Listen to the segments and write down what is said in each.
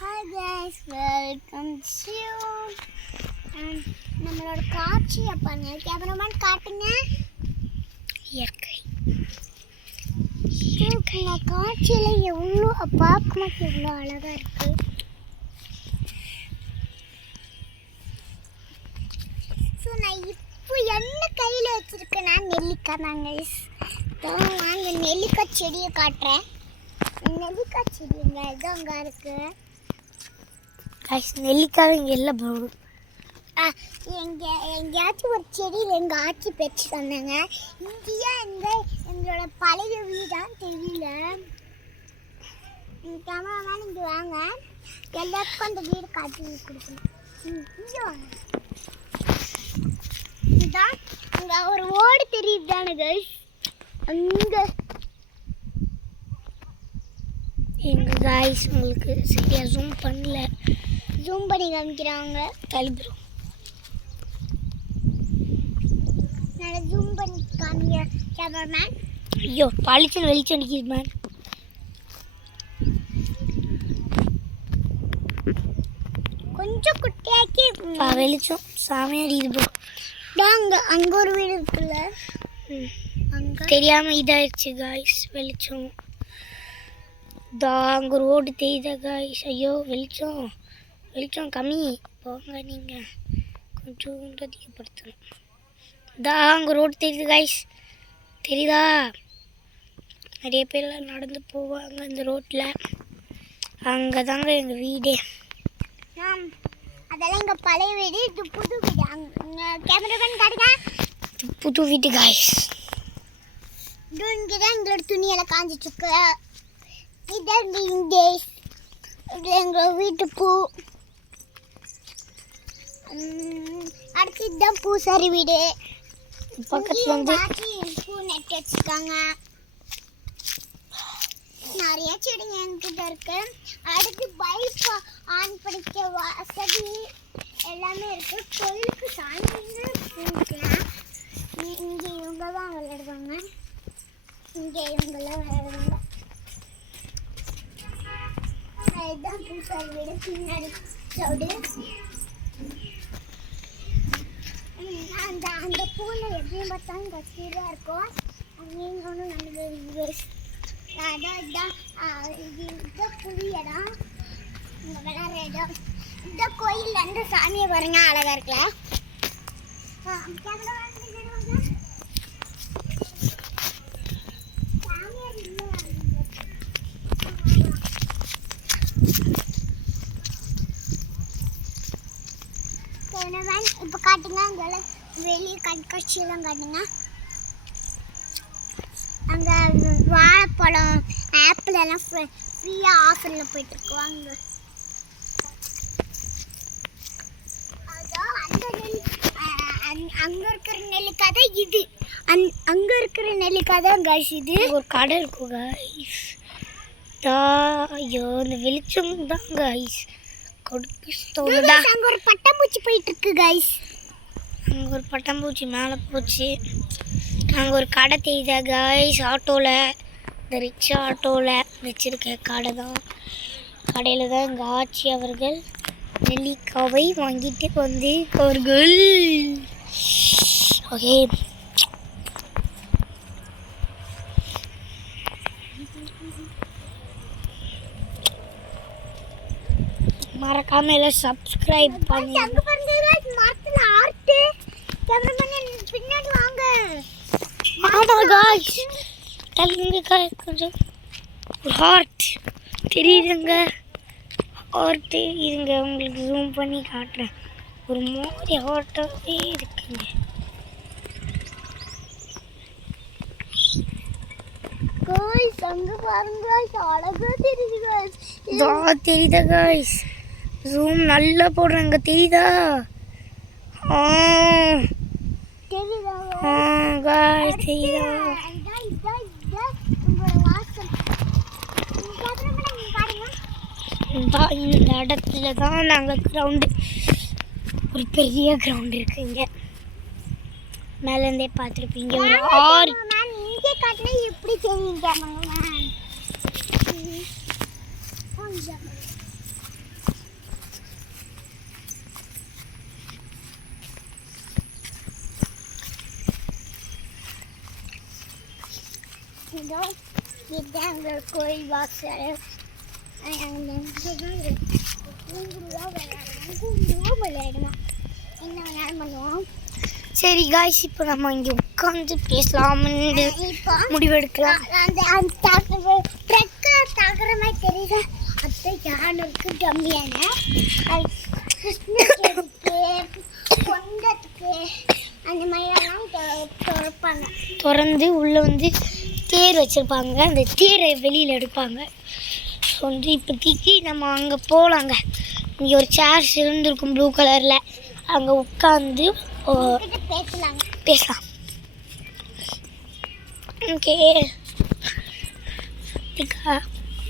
Hi guys, welcome to நம்மளோட காட்சியை பாருங்க. கேமராமேன் காட்டுங்க. இயற்கை காட்சியில எவ்வளோ பார்க்கும்போது எவ்வளோ அழகா இருக்கு. ஸோ நான் இப்போ என்ன கையில் வச்சிருக்கேன்னா நெல்லிக்காய் தாங்க. நாங்கள் நெல்லிக்காய் செடியை காட்டுறேன். நெல்லிக்காய் செடிங்க இது அங்கே இருக்கு. நெல்லிக்காய் இங்கே இல்லை ப்ரோ. எங்கேயாச்சும் ஒரு செடியில் எங்கள் ஆட்சி பெற்று வந்தாங்க. இங்கேயா எங்களோட பழைய வீடான்னு தெரியல. கேமராமேன் இங்கே வாங்க, எல்லாத்துக்கும் அந்த வீடு காட்டி கொடுக்கணும். இங்கே வாங்க. இதுதான் அங்கே ஒரு ஓடு தெரியுது தானே கைஸ். அங்கே எங்கள் காய்ஸ் உங்களுக்கு சரியாக ஜூம் பண்ணல. ஜூம் பண்ணி காமிக்கிறாங்க. தலிபுரம் நான் ஜூம் பண்ணி காமிக்க கேமராமேன். ஐயோ பளிச்சுன்னு வெளிச்சம் அடிக்குது மேன். கொஞ்சம் குட்டியாக்கி வெளிச்சம் சாமியாக அடிக்குது ப்ரோ. அங்கே ஒரு வீடு இருக்குல்ல, அங்கே தெரியாமல் இதாகிடுச்சு காய்ஸ் வெளிச்சம். அங்கே ஒரு ரோடு தெரியுதா காய்ஸ். ஐயோ வெளிச்சம் கம்மி போங்க, நீங்கள் கொஞ்சம் அதிகப்படுத்தணும். அங்கே ரோடு தெரியுது காய்ஸ், தெரியுதா? நிறைய பேர்லாம் நடந்து போவாங்க இந்த ரோட்டில். அங்கே தாங்க எங்கள் வீடே. அதெல்லாம் எங்கள் பழைய வீடு. இது புது வீடு. கேமராமேன் காட்டுங்க. இது புது வீடு காய்ஸ். இது இங்கே தான் எங்களோட துணியெல்லாம் காஞ்சிட்ருக்கு. இதான் டேஸ். இது எங்கள் வீட்டு பூ. அடுத்து இதுதான் பூசாரி வீடு. பக்கத்தில் வந்து பூ நட்டு வச்சுருக்காங்க. நிறைய செடிங்க என்கிட்ட இருக்கு. அடுத்து பைப் ஆன் படிக்க வசதி எல்லாமே இருக்கு. கோயிலுக்கு சாயந்தரம் பூக்கலாம். இங்கே இவங்க தான் விளையாடுவாங்க. இங்கே இவங்கெல்லாம் விளையாடுவாங்க. இதுதான் பூசாரி வீடு. பின்னாடி சவுடு. அந்த பூவில் எப்படியும் பார்த்தாலும் கட்சியாக இருக்கும். அங்கேயும் ஒன்றும் நல்லது. அதான் இதுதான் புது இடம், இங்கே விளையாடுற இடம். இந்த கோயிலில் இருந்து சாமியை பாருங்க, அழகாக இருக்குல்ல. இப்போ காட்டுங்க. அங்கே வெளியே கண்காட்சியெல்லாம் காட்டுங்க. அங்கே வாழைப்பழம் ஆப்பிள் எல்லாம் ஃப்ரீயாக ஆஃபரில் போயிட்டுருக்குவாங்க. அதான் அங்கே இருக்கிற நெல்லிக்காய் தான் இது. அங்கே இருக்கிற நெல்லிக்காய் தான் காய்ஸ். இது ஒரு கடை இருக்கும் காய்ஸ். ஐயோ இந்த வெளிச்சம் தான் காய்ஸ். அங்கே ஒரு பட்டாம்பூச்சி போயிட்டு இருக்கு காய்ஸ். அங்கே ஒரு பட்டாம்பூச்சி மேலே போச்சு. அங்கே ஒரு கடை தெரியுதா காய்ஸ். ஆட்டோவில் இந்த ரிக்ஷா ஆட்டோவில் வச்சுருக்க கடை தான். கடையில் தான் எங்கள் ஆட்சி அவர்கள் நெல்லிக்காவை வாங்கிட்டு வந்து அவர்கள். ஓகே மறக்காம எல்லாம் சப்ஸ்கிரைப் பண்ணி. அங்க பாருங்க மரத்துல ஆர்ட். கேமராமேன் பின்னாடி வாங்க. ஆமா गाइस தள்ளுங்க கொஞ்சம். ஒரு ஹார்ட் தெரியுதுங்க. ஹார்ட் இருங்க உங்களுக்கு ஜூம் பண்ணி காட்டுறேன். ஒரு மாதிரி ஹார்ட்டாவே இருக்குங்க. गाइस அங்க பாருங்க அழகா தெரியுது गाइस. தெரியுதா गाइस? ஜூம் நல்லா போடுறாங்க, தெரியுதா? தெரியுதா गाइस? தெரியுதா? இந்த இடத்துல தான் நாங்கள் கிரவுண்டு, ஒரு பெரிய கிரவுண்ட் இருக்கு இங்கே. மேலேருந்தே பார்த்துருப்பீங்க. ஒரு ஆறு இங்கே காட்டினா எப்படி தெரியுங்க? வந்தோம். இதுதான் எங்கள் கோயில் வாசல். விளையாடுமா என்ன விளையாட பண்ணுவோம். சரி காய்ஸ், இப்போ நம்ம இங்கே உட்காந்து பேசலாம்னு முடிவெடுக்கலாம். தாக்குற மாதிரி தெரியுது. அது யாருக்கு கம்மியான கொண்டத்துக்கு அந்த மாதிரிலாம் திறப்பாங்க. திறந்து உள்ளே வந்து தேர் வச்சுருப்பாங்க. அந்த தேரை வெளியில் எடுப்பாங்க. ஸோ வந்து இப்போதைக்கு நம்ம அங்கே போகலாங்க. இங்கே ஒரு சேர்ஸ் இருந்திருக்கும் ப்ளூ கலரில். அங்கே உட்காந்து பேசலாம். ஓகே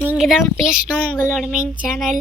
நீங்கள் தான் பேசணும், உங்களோட மெயின் சேனல்.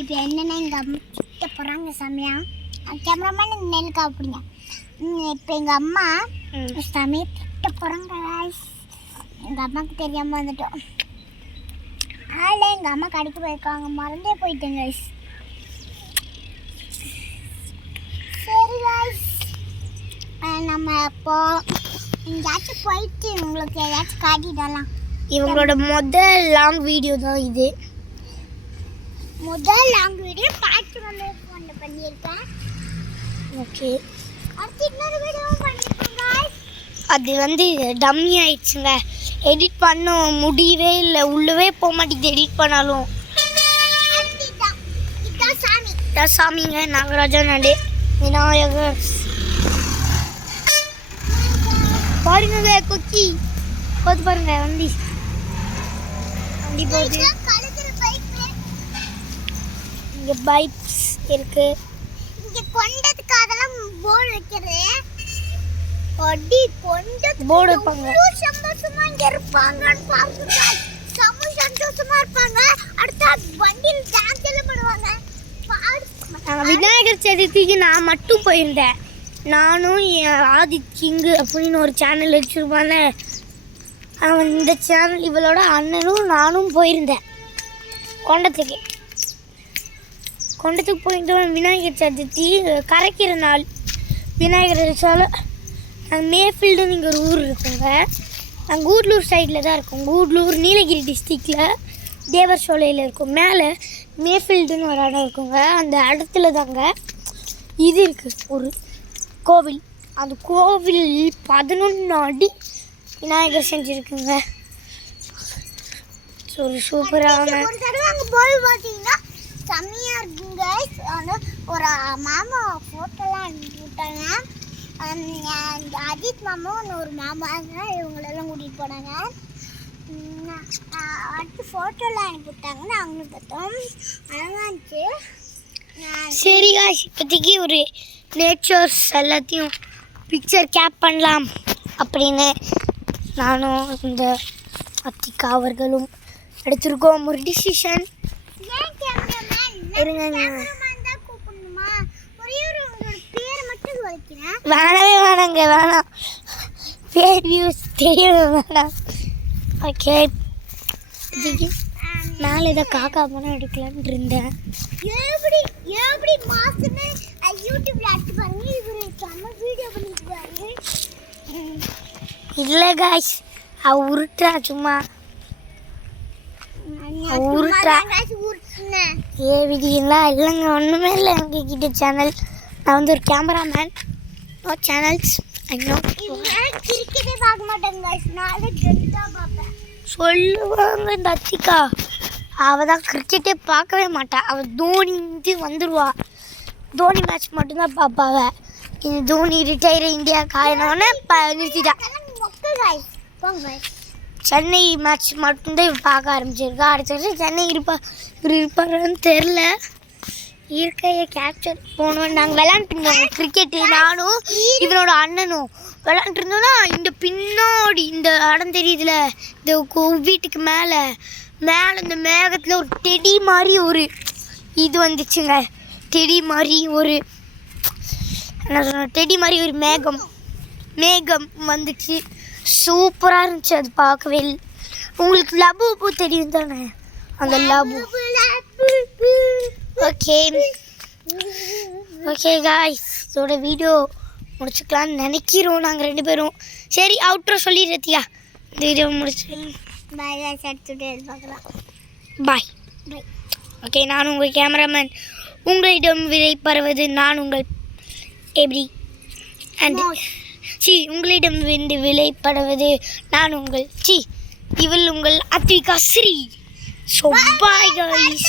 இப்போ என்னென்னா எங்கள் அம்மா கிட்ட போகிறாங்க செம்மையாக. கேமராமேன் நெல்லுக்கா அப்படிங்க. இப்போ எங்கள் அம்மா செம்மையாக திட்ட போகிறாங்க காய்ஸ். எங்கள் அம்மாவுக்கு தெரியாமல் வந்துட்டோம். அதில் எங்கள் அம்மா கடைக்கு போயிருக்காங்க, மறந்தே போயிட்டேன் காய்ஸ். சரி காய்ஸ், நம்ம இப்போ எங்கேயாச்சும் போயிட்டு உங்களுக்கு ஏதாச்சும் காட்டிடலாம். இவங்களோட முதல் லாங் வீடியோ தான் இது. முதல் லாங் வீடியோ பார்த்து வந்து ஃபோனில் பண்ணியிருக்கேன். ஓகே, அடுத்து இன்னொரு வீடியோவும் பண்ணியிருக்கேன் காய்ஸ். அது வந்து டம்மி ஆயிடுச்சுங்க. எடிட் பண்ண முடியவே இல்லை, உள்ளவே போக மாட்டேங்குது எடிட் பண்ணாலும். இதான் சாமிங்க, நாகராஜா நடே விநாயகர். பாருங்க கொக்கி போது, பாருங்க வண்டி போகுது. இங்கே பைக்ஸ் இருக்கு. இங்கே கொண்டதுக்கு அதெல்லாம் போர்டு வைக்கிறது. போர்டு வைப்பாங்க. சந்தோஷமா இங்க இருப்பாங்க, சந்தோஷமா இருப்பாங்க. அடுத்த வண்டியில் டான்ஸ் எல்லாம் பண்ணுவாங்க. விநாயகர் சதுர்த்திக்கு நான் மட்டும் போயிருந்தேன். நானும் ஆதித் கிங்கு அப்படின்னு ஒரு சேனல் வச்சுருப்பான அவன், இந்த சேனல் இவளோட அண்ணனும் நானும் போயிருந்தேன் கொண்டத்துக்கு போயிருந்தோம். விநாயகர் சதுர்த்தி கரைக்கிற நாள். விநாயகர் சாலை மேஃபீல்டுன்னு இங்கே ஒரு ஊர் இருக்குங்க. நாங்கள் கூடலூர் சைடில் தான் இருக்கோம். கூடலூர் நீலகிரி டிஸ்ட்ரிக்டில் தேவர் சோலையில் இருக்கும். மேலே மேஃபீல்டுன்னு ஒரு இடம் இருக்குங்க. அந்த இடத்துல தாங்க இது இருக்குது, ஒரு கோவில். அந்த கோவில் 11 அடி விநாயகர் செஞ்சுருக்குங்க. ஒரு சூப்பரான போய் பார்த்தீங்கன்னா செம்மையாக இருக்குங்க. ஒரு மாமா ஃபோட்டோலாம் அனுப்பி விட்டாங்க. அஜித் மாமாவும் ஒரு மாமா இவங்களெல்லாம் கூட்டிகிட்டு போனாங்க. அடுத்து ஃபோட்டோலாம் அனுப்பிவிட்டாங்கன்னு அவங்களும் பார்த்தோம். அழகாக இருந்துச்சு. சரி காய்ஸ், இப்போதைக்கு ஒரு நேச்சர்ஸ் எல்லாத்தையும் பிக்சர் கேப் பண்ணலாம் அப்படின்னு நானும் இந்த அத்திகா அவர்களும் எடுத்திருக்கோம் ஒரு டிசிஷன். வேணவே வேணாங்க, வேணாம். பேர் வியூஸ் தெரிய வேணாம். ஓகே, மேலே ஏதோ காக்கா பணம் எடுக்கலான்னு இருந்தேன். எப்படி மாசமே யூடியூப்ல அடிச்சு பாருங்க. இவரு செம்ம வீடியோ பண்ணிட்டு பாருங்க. இல்லை காய்ஸ், அவ உருட்டுறா, சும்மா உருட்டுறா. வீடியோலாம் இல்லைங்க, ஒன்றுமே இல்லை எங்ககிட்ட சேனல். நான் வந்து ஒரு கேமராமேன், நோ சேனல்ஸ். கிரிக்கெட்டே பார்க்க மாட்டேங்க, சொல்லுவாங்க இந்த அத்திகா. அவள் தான் கிரிக்கெட்டே பார்க்கவே மாட்டாள். அவள் தோனி வந்துடுவா. தோனி மேட்ச் மட்டும்தான் பார்ப்பாவ. இது தோனி ரிட்டையர் இந்தியா காயினோன்னு நிறுத்திட்டா. சென்னை மேட்ச் மட்டும்தான் பார்க்க ஆரம்பிச்சிருக்கா. அடுத்த வருஷம் சென்னை இருப்பாருன்னு தெரில. இயற்கையை கேப்சர் போகணும். நாங்கள் விளாண்டுருந்தோம் கிரிக்கெட்டு, நானும் இவனோட அண்ணனும் விளாண்டுருந்தோன்னா இந்த பின்னாடி இந்த இடம் தெரியுதுல, இந்த வீட்டுக்கு மேலே இந்த மேகத்தில் ஒரு டெடி மாதிரி ஒரு இது வந்துச்சுங்க. டெடி மாதிரி ஒரு மேகம் வந்துச்சு. சூப்பராக இருந்துச்சு, அது பார்க்கவே. உங்களுக்கு லபு பூ தெரியும் தானே, அந்த லபு. ஓகே காய்ஸ், இதோட வீடியோ முடிச்சுக்கலான்னு நினைக்கிறோம் நாங்கள் 2 பேரும். சரி அவுட்ரோ சொல்லிடுறத்தியா இந்த வீடியோ முடிச்சு பாய் பார்க்கலாம். பாய் பாய். ஓகே, நான் உங்கள் கேமராமேன். உங்களிடம் விடைபெறுவது நான் உங்கள் எப்படி அண்ட் உங்களிடம் விடைபெறுவது நான் உங்கள் இவள் உங்கள் Advika Sri. So bye guys.